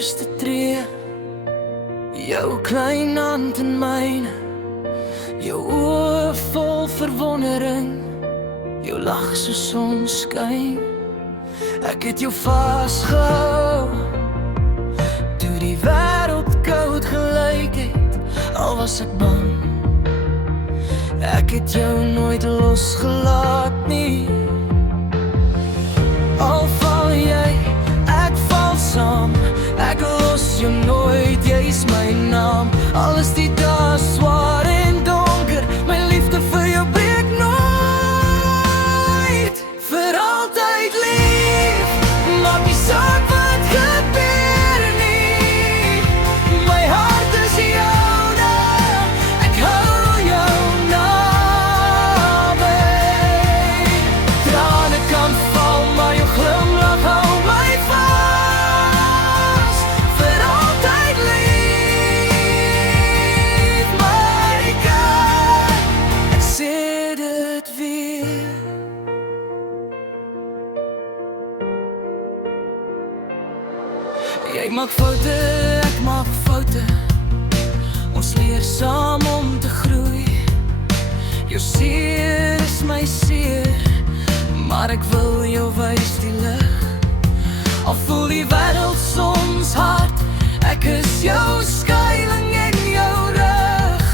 eerste tree, jou klein hand in myne, jou oë vol verwondering, jou lag so sonskyn. Ek het jou vasgehou toe die wêreld koud gelyk het, al was ek bang. Ek het jou nooit losgelaat nie. Al val jy, ek val saam. Ek los jou nooit, jy is my naam. Al is die dae swaar en donker, my liefde vir jou breek nooit. Vir altyd lief, maak nie saak wat gebeur nie. My hart is joune, ek hou jou naby. Trane kan val, maar jou glimlach hou my vas. Vir altyd lief, my God, ek sê dit weer. Jy maak foute, ek maak foute. Ons leer saam om te groei. Jou seer is my seer, maar ek wil jou wys die lig. Al voel die wêreld soms hard, ek is jou skuiling en jou rug.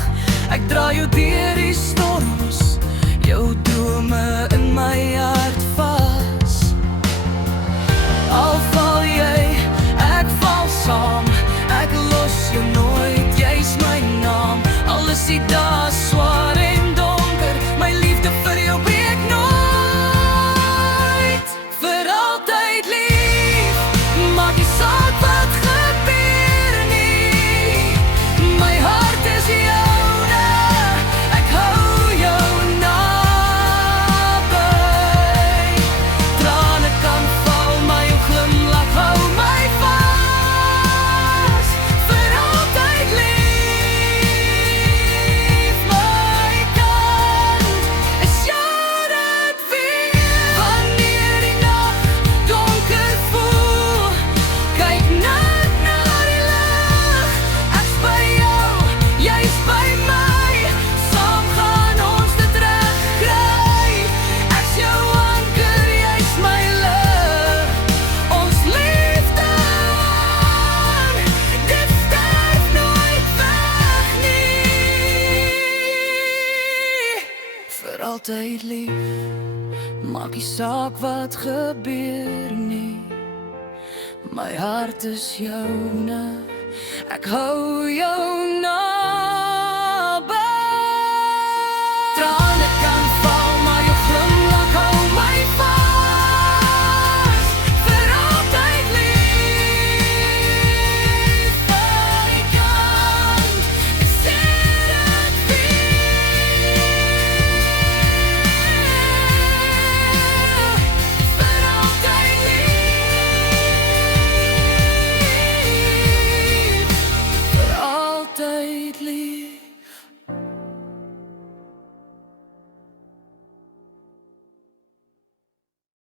Ek dra jou deur die storms, jou drome in my hart vas. Al val jy, ek val saam. Ek los jou nooit, jy's my naam. Al is die dae swaar en donker, my liefde vir jou breek nooit. Vir altyd lief, maak nie saak wat gebeur nie. My hart is joune, ek hou jou naby. Trane kan val, maar jou glimlach hou my vas. Vir altyd lief, my kant is jou dit weer. Wanneer die nag donker voel, kyk net na die lig. Ek's by jou, jy's by my, saam gaan ons dit regkry. Ek's jou anker, jy's my lig. Ons liefde aan, dit sterf nooit weg nie. Vir altyd lief, maak nie saak wat gebeur nie. My hart is joune, ek hou jou naby.